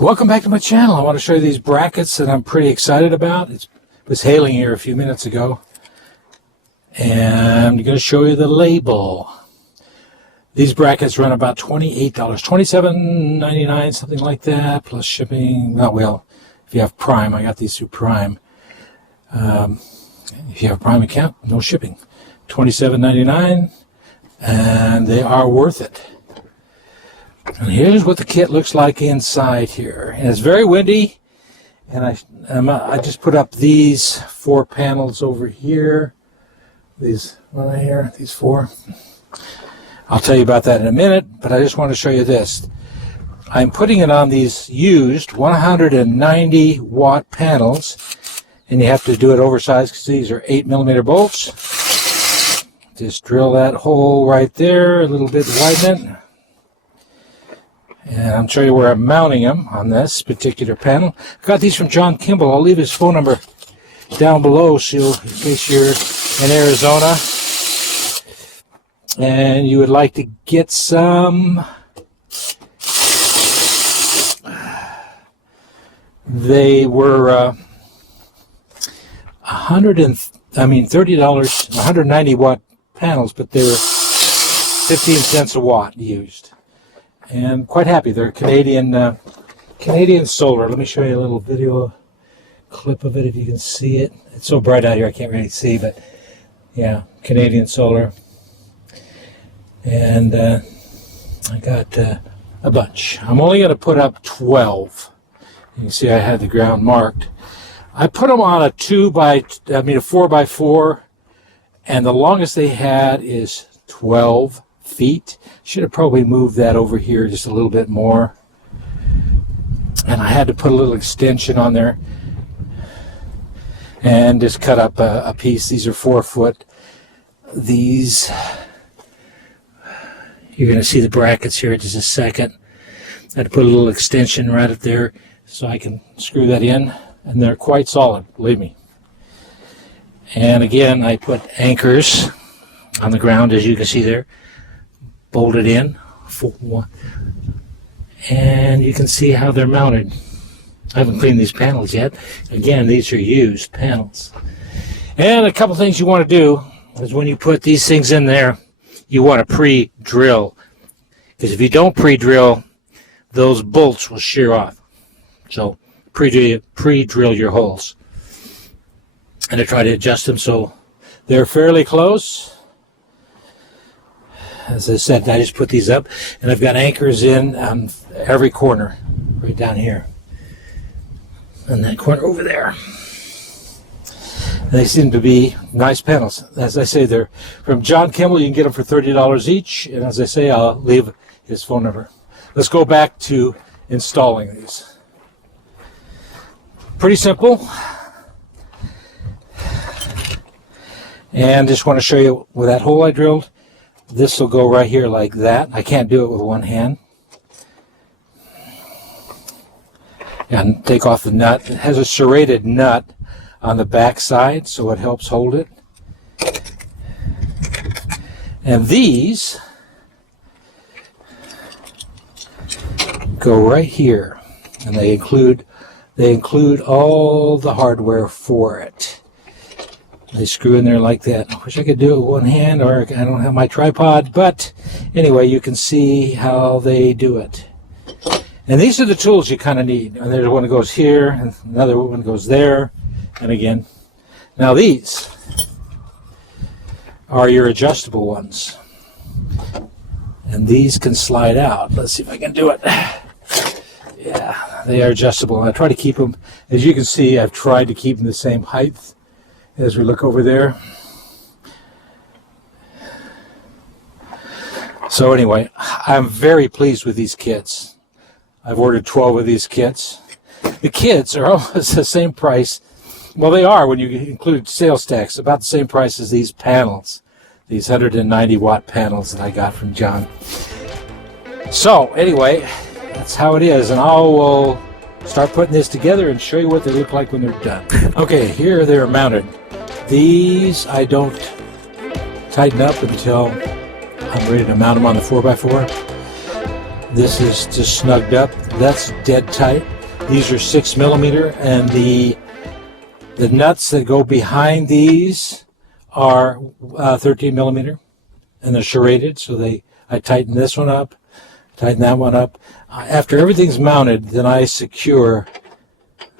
Welcome back to my channel. I want to show you these brackets that I'm pretty excited about. It was hailing here a few minutes ago. And I'm going to show you the label. These brackets run about $28, $27.99, something like that, plus shipping. Oh, well, if you have Prime, I got these through Prime. If you have a Prime account, no shipping. $27.99, and they are worth it. And here's what the kit looks like inside here. And it's very windy, and I just put up these 4 panels over here. These right here, these 4. I'll tell you about that in a minute, but I just want to show you this. I'm putting it on these used 190 watt panels, and you have to do it oversized because these are 8mm bolts. Just drill that hole right there, a little bit, widen it. And I'll show you where I'm mounting them on this particular panel. I got these from John Kimball. I'll leave his phone number down below so in case you're in Arizona and you would like to get some. They were $30, 190 watt panels, but they were 15 cents a watt used. And I'm quite happy. They're Canadian solar. Let me show you a little video clip of it if you can see it. It's so bright out here I can't really see, but yeah, Canadian solar. And I got a bunch. I'm only going to put up 12. You can see I had the ground marked. I put them on a 4x4, and the longest they had is 12 feet. Should have probably moved that over here just a little bit more. And I had to put a little extension on there and just cut up a piece. These are 4 foot. These, you're going to see the brackets here in just a second. I had to put a little extension right up there so I can screw that in, and they're quite solid, believe me. And again, I put anchors on the ground, as you can see there, bolted in, and you can see how they're mounted. I haven't cleaned these panels yet. Again, these are used panels. And a couple things you want to do is when you put these things in there, you want to pre-drill, because if you don't pre-drill, those bolts will shear off. So pre-drill your holes. And I try to adjust them so they're fairly close. As I said, I just put these up, and I've got anchors in on every corner, right down here, and that corner over there. And they seem to be nice panels. As I say, they're from John Kimball. You can get them for $30 each, and as I say, I'll leave his phone number. Let's go back to installing these. Pretty simple. And just want to show you with that hole I drilled. This will go right here like that. I can't do it with one hand. And take off the nut. It has a serrated nut on the back side, so it helps hold it. And these go right here, and they include all the hardware for it. They screw in there like that. I wish I could do it with one hand, or I don't have my tripod, but anyway, you can see how they do it. And these are the tools you kind of need. And there's one that goes here, and another one goes there, and again. Now these are your adjustable ones. And these can slide out. Let's see if I can do it. Yeah, they are adjustable. I try to keep them, as you can see, I've tried to keep them the same height as we look over there. So anyway, I'm very pleased with these kits. I've ordered 12 of these kits. The kits are almost the same price. Well, they are when you include sales tax, about the same price as these panels, these 190 watt panels that I got from John. So anyway, that's how it is, and I will start putting this together and show you what they look like when they're done. Okay, here they're mounted. These I don't tighten up until I'm ready to mount them on the 4x4. This is just snugged up. That's dead tight. These are 6mm, and the nuts that go behind these are 13mm, and they're serrated. So I tighten this one up, tighten that one up. After everything's mounted, then I secure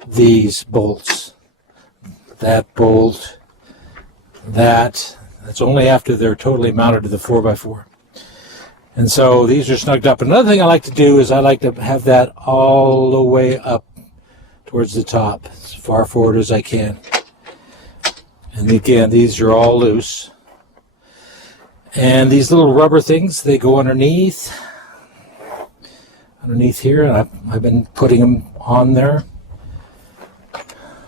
these bolts. That bolt, that's only after they're totally mounted to the 4x4. And so these are snugged up. Another thing I like to do is I like to have that all the way up towards the top, as far forward as I can. And again, these are all loose. And these little rubber things, they go underneath here, and I've been putting them on there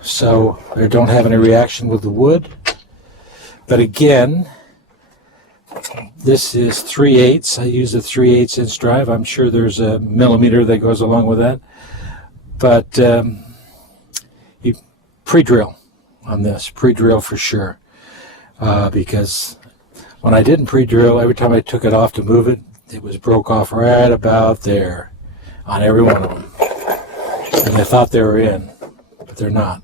so they don't have any reaction with the wood. But again, this is 3/8. I use a 3/8 inch drive. I'm sure there's a millimeter that goes along with that. But you pre-drill on this, pre-drill for sure. Because when I didn't pre-drill, every time I took it off to move it, it was broke off right about there on every one of them. And I thought they were in, but they're not.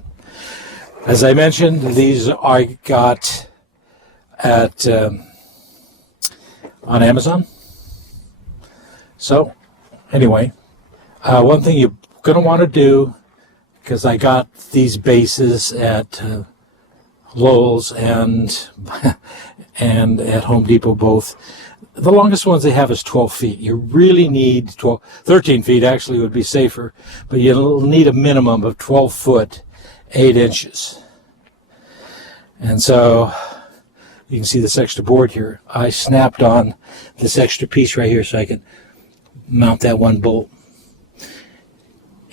As I mentioned, these I got at on Amazon. So anyway, one thing you're going to want to do, because I got these bases at Lowe's and at Home Depot both. The longest ones they have is 12 feet. You really need 13 feet actually would be safer, but you'll need a minimum of 12 foot, 8 inches. And so you can see this extra board here. I snapped on this extra piece right here so I can mount that one bolt.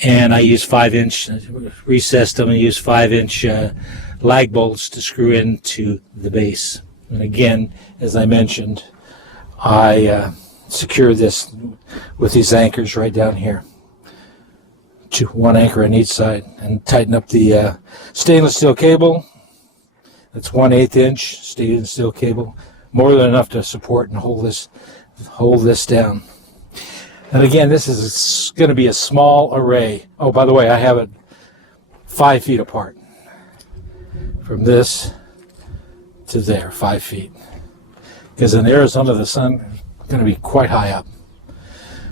And I use 5-inch, recessed them and use 5-inch lag bolts to screw into the base. And again, as I mentioned, I secure this with these anchors right down here. One anchor on each side, and tighten up the stainless steel cable. That's 1/8 inch stainless steel cable, more than enough to support and hold this down. And again, this is going to be a small array. Oh, by the way, I have it 5 feet apart from this to there, 5 feet. Because in Arizona, the sun is going to be quite high up.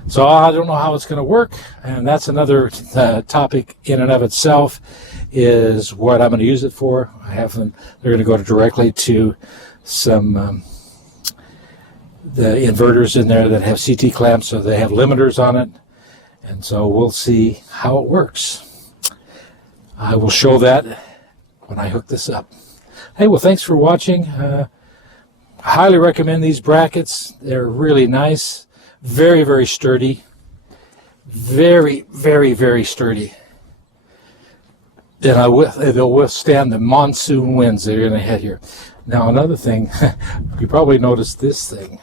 So I don't know how it's going to work, and that's another topic in and of itself, is what I'm going to use it for. I have them, they're going to go directly to some the inverters in there that have CT clamps, so they have limiters on it, and so we'll see how it works. I will show that when I hook this up. Hey, well, thanks for watching. I highly recommend these brackets. They're really nice. Very, very sturdy. Very, very, very sturdy. And they'll withstand the monsoon winds that are going to hit here. Now, another thing, you probably noticed this thing.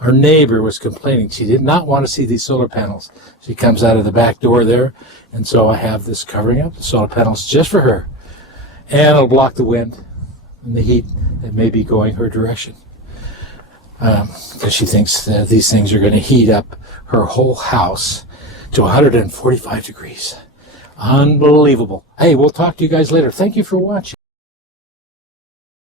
Our neighbor was complaining. She did not want to see these solar panels. She comes out of the back door there, and so I have this covering up the solar panels just for her. And it'll block the wind and the heat that may be going her direction. Because she thinks that these things are going to heat up her whole house to 145 degrees. Unbelievable. Hey, we'll talk to you guys later. Thank you for watching.